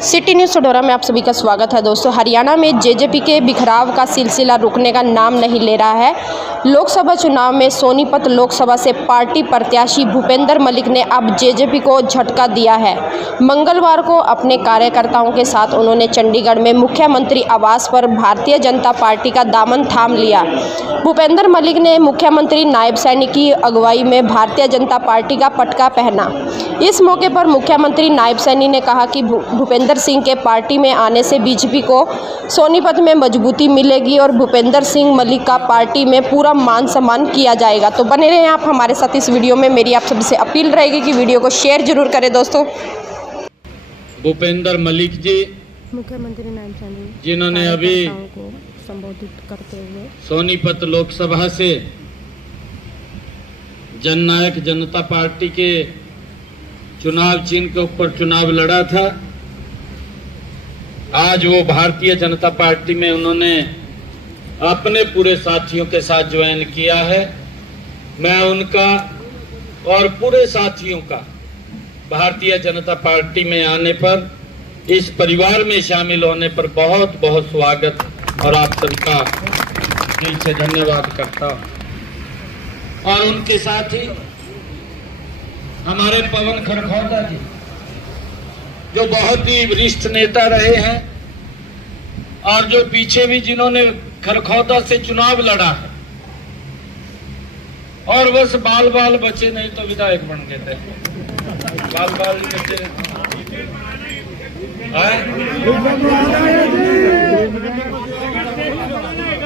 City news Sadora में आप सभी का स्वागत है। दोस्तों, हरियाणा में जेजेपी के बिखराव का सिलसिला रुकने का नाम नहीं ले रहा है। लोकसभा चुनाव में सोनीपत लोकसभा से पार्टी प्रत्याशी भूपेंद्र मलिक ने अब जेजेपी को झटका दिया है। मंगलवार को अपने कार्यकर्ताओं के साथ उन्होंने चंडीगढ़ में मुख्यमंत्री आवास पर भारतीय जनता पार्टी का दामन थाम लिया। भूपेंद्र मलिक ने मुख्यमंत्री नायब सैनी की अगुवाई में भारतीय जनता पार्टी का पटका पहना। इस मौके पर मुख्यमंत्री नायब सैनी ने कहा कि भूपेंद्र सिंह के पार्टी में आने से बीजेपी को सोनीपत में मजबूती मिलेगी और भूपेंद्र सिंह मलिक का पार्टी में पूरा मान सम्मान किया जाएगा। तो बने रहें आप हमारे साथ इस वीडियो में। मेरी आप सभी से अपील रहेगी कि वीडियो को शेयर जरूर करें। दोस्तों, भूपेंद्र मलिक जी मुख्यमंत्री नायब सैनी जिन्होंने अभी को संबोधित करते हुए सोनीपत लोकसभा से जननायक जनता पार्टी के चुनाव चिन्ह के ऊपर चुनाव लड़ा था, आज वो भारतीय जनता पार्टी में उन्होंने अपने पूरे साथियों के साथ ज्वाइन किया है। मैं उनका और पूरे साथियों का भारतीय जनता पार्टी में आने पर, इस परिवार में शामिल होने पर बहुत बहुत स्वागत और आप सबका दिल से धन्यवाद करता हूं। और उनके साथ ही हमारे पवन खरखौदा जी, जो बहुत ही वरिष्ठ नेता रहे हैं और जो पीछे भी जिन्होंने खरखौदा से चुनाव लड़ा है और बस बाल बाल बचे नहीं तो विधायक बन गए थे। बाल बाल बचे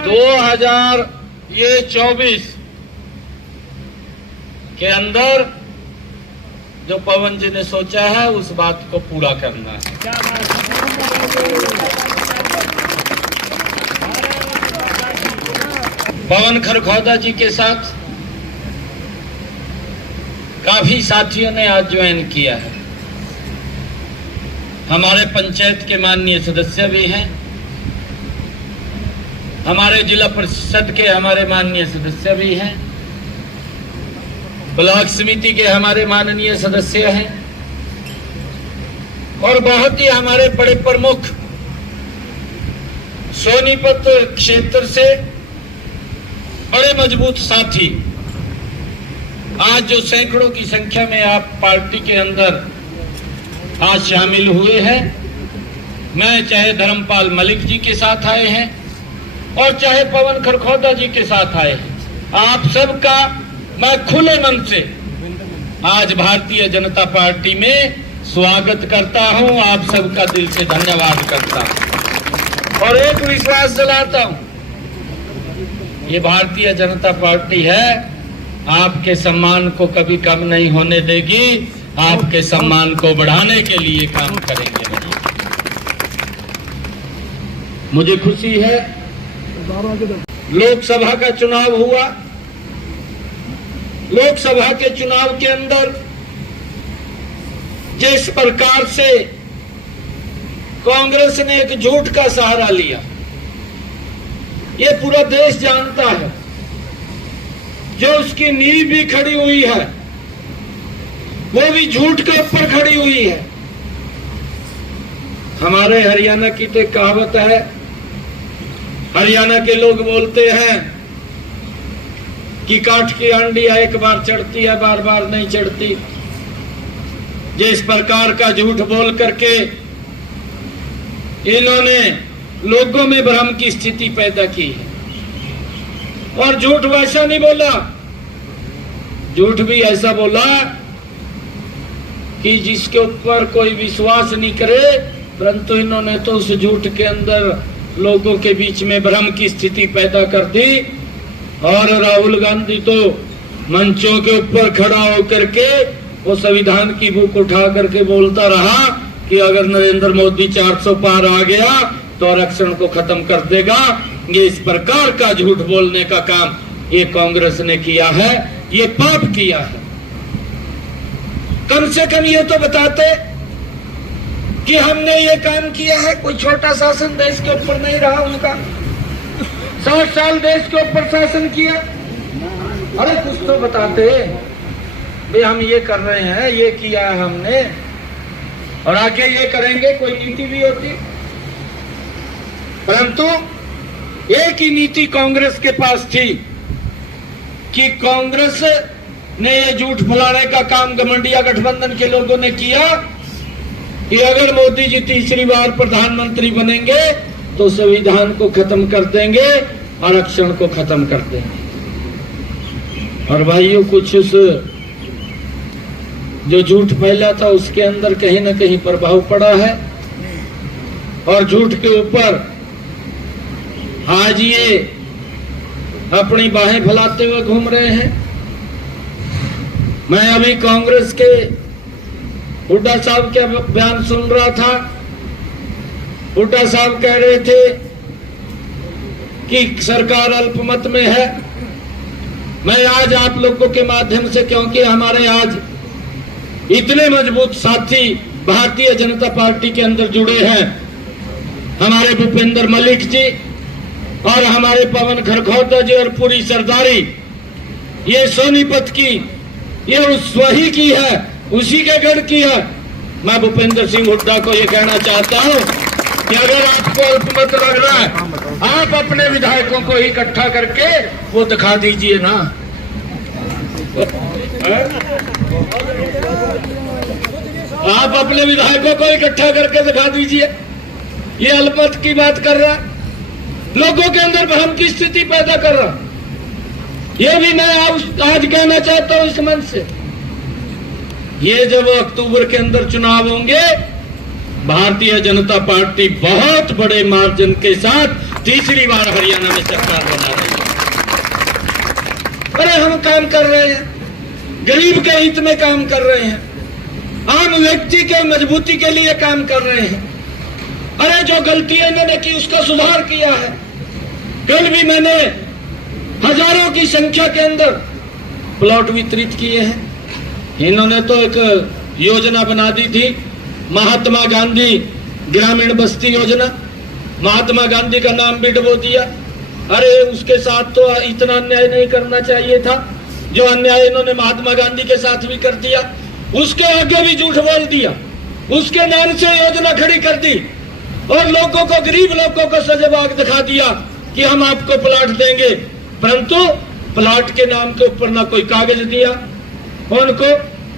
2024 के अंदर जो पवन जी ने सोचा है उस बात को पूरा करना है। पवन खरखौदा जी के साथ काफी साथियों ने आज ज्वाइन किया है। हमारे पंचायत के माननीय सदस्य भी हैं, हमारे जिला परिषद के हमारे माननीय सदस्य भी हैं, ब्लॉक समिति के हमारे माननीय सदस्य हैं और बहुत ही हमारे बड़े प्रमुख सोनीपत क्षेत्र से बड़े मजबूत साथी आज जो सैकड़ों की संख्या में आप पार्टी के अंदर आज शामिल हुए हैं। मैं चाहे धर्मपाल मलिक जी के साथ आए हैं और चाहे पवन खरखौदा जी के साथ आए हैं, आप सबका मैं खुले मन से आज भारतीय जनता पार्टी में स्वागत करता हूं। आप सबका दिल से धन्यवाद करता हूं और एक विश्वास दिलाता हूं, ये भारतीय जनता पार्टी है, आपके सम्मान को कभी कम नहीं होने देगी, आपके सम्मान को बढ़ाने के लिए काम करेंगे। मुझे खुशी है, लोकसभा का चुनाव हुआ। लोकसभा के चुनाव के अंदर जिस प्रकार से कांग्रेस ने एक झूठ का सहारा लिया, ये पूरा देश जानता है। जो उसकी नींव भी खड़ी हुई है वो भी झूठ के ऊपर खड़ी हुई है। हमारे हरियाणा की तो एक कहावत है, हरियाणा के लोग बोलते हैं कि काठ की आंडिया एक बार चढ़ती है, बार बार नहीं चढ़ती। जिस प्रकार का झूठ बोल करके इन्होंने लोगों में भ्रम की स्थिति पैदा की है। और झूठ वैसा नहीं बोला, झूठ भी ऐसा बोला कि जिसके ऊपर कोई विश्वास नहीं करे, परंतु इन्होंने तो उस झूठ के अंदर लोगों के बीच में भ्रम की स्थिति पैदा कर दी। और राहुल गांधी तो मंचों के ऊपर खड़ा होकर के वो संविधान की बुक उठा करके बोलता रहा कि अगर नरेंद्र मोदी 400 पार आ गया तो आरक्षण को खत्म कर देगा। ये इस प्रकार का झूठ बोलने का काम ये कांग्रेस ने किया है, ये पाप किया है। कम से कम ये तो बताते कि हमने ये काम किया है। कोई छोटा शासन देश के ऊपर नहीं रहा उनका, 60 साल देश के ऊपर शासन किया। अरे कुछ तो बताते भाई, हम ये कर रहे हैं, ये किया है हमने। और आगे ये करेंगे, कोई नीति भी होती। परंतु एक ही नीति कांग्रेस के पास थी कि कांग्रेस ने ये झूठ फैलाने का काम घमंडिया गठबंधन के लोगों ने किया कि अगर मोदी जी तीसरी बार प्रधानमंत्री बनेंगे तो संविधान को खत्म कर देंगे, आरक्षण को खत्म कर देंगे। और भाइयों, कुछ उस जो झूठ फैला था उसके अंदर कहीं ना कहीं प्रभाव पड़ा है, और झूठ के ऊपर आज ये अपनी बाहें फैलाते हुए घूम रहे हैं। मैं अभी कांग्रेस के हुड्डा साहब का बयान सुन रहा था। हुड्डा साहब कह रहे थे कि सरकार अल्पमत में है। मैं आज आप लोगों के माध्यम से, क्योंकि हमारे आज इतने मजबूत साथी भारतीय जनता पार्टी के अंदर जुड़े हैं, हमारे भूपेंद्र मलिक जी और हमारे पवन खरखौदा जी और पूरी सरदारी, ये सोनीपत की, ये उस वही की है, उसी के गढ़ की है। मैं भूपेंद्र सिंह हुड्डा को ये कहना चाहता हूं कि अगर आपको अल्पमत लग रहा है, आप अपने विधायकों को इकट्ठा करके वो दिखा दीजिए ना। आप अपने विधायकों को इकट्ठा करके दिखा दीजिए। ये अल्पमत की बात कर रहा, लोगों के अंदर भ्रम की स्थिति पैदा कर रहा। ये भी मैं आज कहना चाहता हूं इस मंच से, ये जब अक्टूबर के अंदर चुनाव होंगे, भारतीय जनता पार्टी बहुत बड़े मार्जिन के साथ तीसरी बार हरियाणा में सरकार बना रही है। अरे हम काम कर रहे हैं, गरीब के हित में काम कर रहे हैं, आम व्यक्ति के मजबूती के लिए काम कर रहे हैं। अरे जो गलतियां इन्होंने की उसका सुधार किया है। कल भी मैंने हजारों की संख्या के अंदर प्लॉट वितरित किए हैं। इन्होंने तो एक योजना बना दी थी, महात्मा गांधी ग्रामीण बस्ती योजना। महात्मा गांधी का नाम भी डुबो दिया। अरे उसके साथ तो इतना अन्याय नहीं करना चाहिए था, जो अन्याय इन्होंने महात्मा गांधी के साथ भी कर दिया। उसके आगे भी झूठ बोल दिया, उसके नाम से योजना खड़ी कर दी और लोगों को, गरीब लोगों को सजबाग दिखा दिया कि हम आपको प्लाट देंगे। परंतु प्लाट के नाम के ऊपर ना कोई कागज दिया उनको,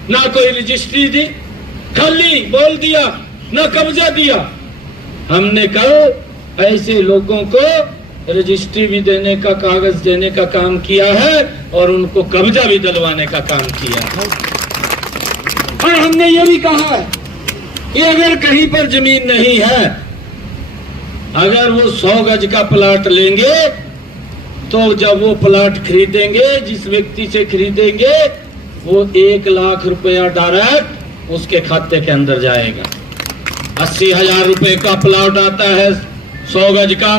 ना कोई रजिस्ट्री दी, खाली बोल दिया, ना कब्जा दिया। हमने कल ऐसे लोगों को रजिस्ट्री भी देने का, कागज देने का काम किया है और उनको कब्जा भी दिलवाने का काम किया है। और हमने ये भी कहा है कि अगर कहीं पर जमीन नहीं है, अगर वो 100 गज का प्लाट लेंगे तो जब वो प्लाट खरीदेंगे, जिस व्यक्ति से खरीदेंगे, वो 1 लाख रुपया डायरेक्ट उसके खाते के अंदर जाएगा। 80,000 रुपए का प्लाट आता है 100 गज का,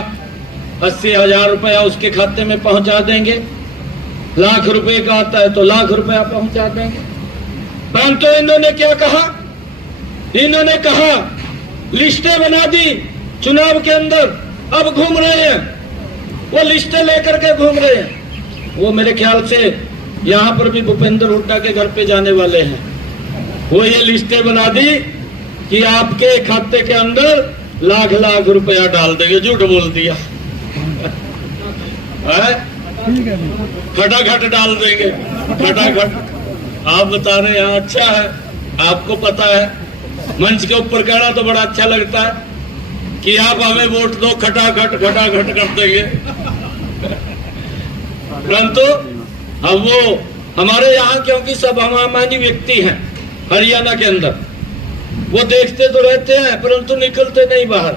80,000 रुपया उसके खाते में पहुंचा देंगे। लाख रुपए का आता है तो लाख रुपया पहुंचा देंगे। परंतु इन्होंने क्या कहा? इन्होंने कहा लिस्टें बना दी चुनाव के अंदर, अब घूम रहे हैं, वो लिस्टें लेकर के घूम रहे हैं। वो मेरे ख्याल से यहाँ पर भी भूपेंद्र हुड्डा के घर पे जाने वाले हैं। वो ये लिस्टें बना दी कि आपके खाते के अंदर लाख लाख रुपया डाल देंगे। झूठ बोल दिया, खटाखट डाल देंगे, खटाखट। आप बता रहे हैं, अच्छा है, आपको पता है। मंच के ऊपर कहना तो बड़ा अच्छा लगता है कि आप हमें वोट दो, खटाखट खटाखट कर देंगे। परंतु अब वो हमारे यहाँ, क्योंकि सब हम सामान्य व्यक्ति हैं हरियाणा के अंदर, वो देखते तो रहते हैं परंतु निकलते नहीं बाहर।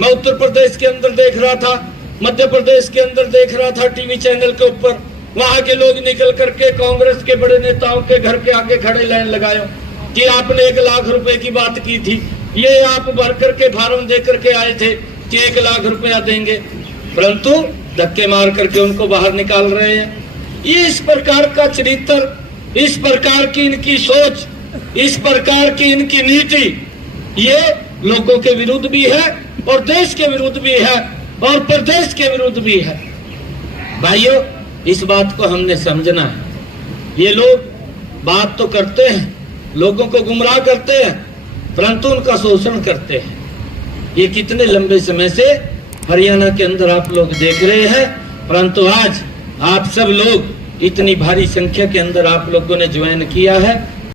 मैं उत्तर प्रदेश के अंदर देख रहा था, मध्य प्रदेश के अंदर देख रहा था टीवी चैनल के ऊपर, वहां के लोग निकल करके कांग्रेस के बड़े नेताओं के घर के आगे खड़े लाइन लगाए कि आपने 1 लाख रुपए की बात की थी, ये आप भर करके फार्म दे करके आए थे कि 1 लाख रुपया देंगे, परंतु धक्के मार करके उनको बाहर निकाल रहे हैं। ये इस प्रकार का चरित्र, इस प्रकार की इनकी सोच, इस प्रकार की इनकी नीति, ये लोगों के विरुद्ध भी है और देश के विरुद्ध भी है और प्रदेश के विरुद्ध भी है। भाइयों, इस बात को हमने समझना है। ये लोग बात तो करते हैं, लोगों को गुमराह करते हैं, परंतु उनका शोषण करते हैं। ये कितने लंबे समय से हरियाणा के अंदर आप लोग देख रहे हैं, परंतु आज आप सब लोग इतनी भारी संख्या के अंदर आप लोगों ने ज्वाइन किया है।